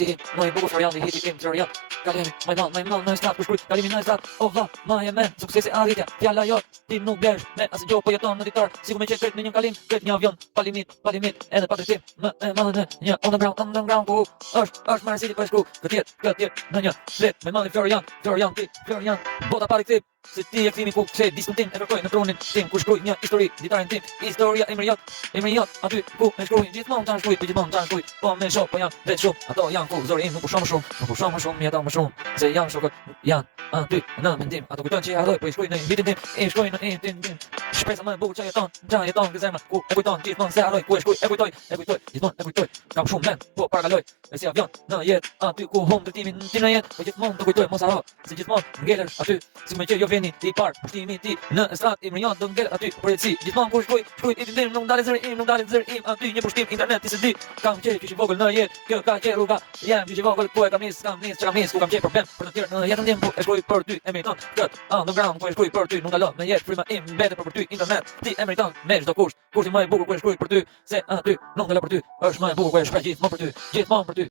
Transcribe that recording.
Hiti im, më i bukur Floriani, hiti im Florian. Kalimi, më i mall në strat, kush kalimi në strat. O vlla, më e men, suksesi arritja, fjala jot, ti nuk blesh me asnjë gjë, po jeton në ditar, sikur me qenë në një kalim, kret një avion, pa limit, edhe pa drejtim, më e madhe në një underground, ku është Marë City po e shkru, këtë në një flet, me malli Florian, bota pari kthim, se ti e kthimi ku kthej diskun tim, e kërkoj në tronin tim, ku shkruaj një histori, ditarin tim, historia emri jot, aty ku e shkruaj gjithmonë tanë shkruaj, po me shoh, po janë vetë shumë, ato janë ku zori im nuk pushon më shumë, mjeta më shumë, se janë shokët, janë aty në mendim, ato kujtojnë që harroj, po i shkruaj në vitin tim, i shkruaj në vitin tim, shpresa më e bukur që jeton në zemra, ku e kujton gjithmonë se harroj, ku e shkruaj, e kujtoj, gjithmonë e kujtoj, kam shumë mend, po parakaloj, e si avion në jetë, aty ku hum drejtimin tim në jetë, po gjithmonë të kujtoj, mos harro, se gjithmonë ngelesh aty, si më që jo veni i parë, pushtimi ti në strat i mërjon do ngel aty përjetësi, gjithmonë ku shkruaj i tim nuk dalë zëri im, aty një pushtim internet ti se di, kam qenë gjyshi vogël në jetë, kjo ka qenë rruga, jam gjyshi vogël ku e kam nis, ku kam qenë problem për të tjerë në jetën tim, ku e shkruaj për ty, e meriton kët underground, ku e shkruaj për ty, nuk dalon në jetë, fryma im mbetet për ty internet, ti e meriton me çdo kusht, kurse më e bukur ku e shkruaj për ty, se aty nuk dalon për ty, është më e bukur ku e shkruaj gjithmonë për ty.